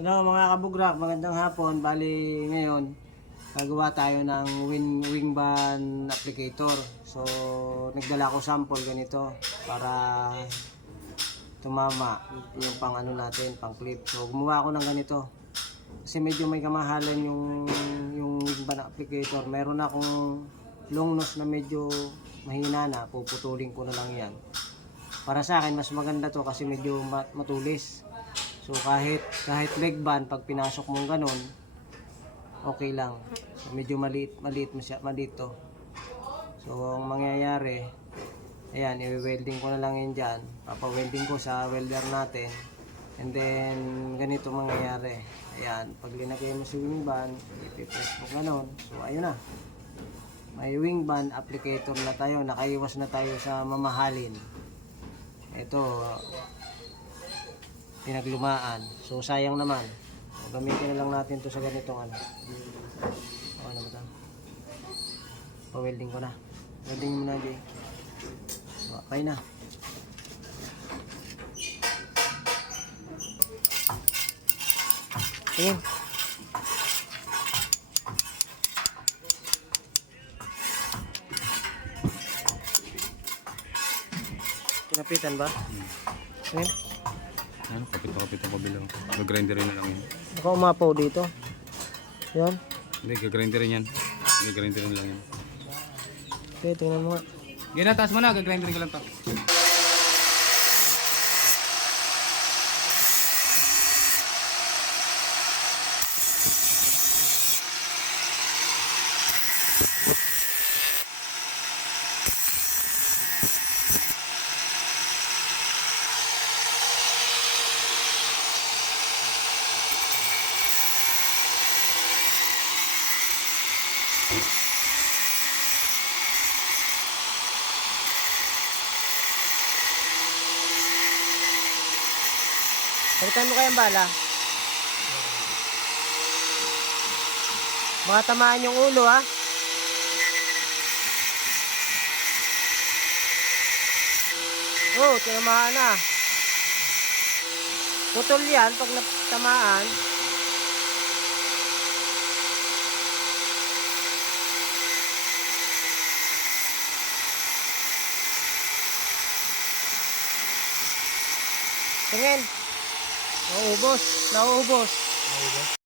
Hello mga kabugrak, magandang hapon. Bali ngayon, gagawa tayo ng wing band applicator. So, nagdala ko sample ganito para tumama yung pang ano natin, pang clip. So, gumawa ako ng ganito. Kasi medyo may kamahalan yung wing band applicator. Meron akong long nose na medyo mahina na, puputulin ko na lang yan. Para sa akin, mas maganda to kasi medyo matulis. So kahit leg band pag pinasok mong ganon, okay lang. So medyo maliit to. So ang mangyayari, ayan, i-welding ko na lang yan dyan. Papa-welding ko sa welder natin. And then ganito mangyayari. Ayan, pag linagay mo si wing band, ipi-press mo ganon. So ayun na. May wing band applicator na tayo. Nakaiwas na tayo sa mamahalin. Ito, pinaglumaan. So sayang naman. So, gamitin na lang natin to sa ganitong ano. Ano ba ito? Pa-welding ko na. Welding mo na, Jay. So, okay na. Tingin. Kinapitan ba? Tingin. Ano, kapit ang kabilang. Gagrinderin na lang yun. Baka umapaw dito. Yan. Hindi, gagrinderin yan. Gagrinderin lang yan. Okay, tingnan mo nga. Gina, taas mo na. Gagrinderin ka lang to. Palitan mo kayang bala. Mga tamaan yung ulo, ha. Oh, tinamaan na. Putol yan pag natamaan. Tingin. Nauubos.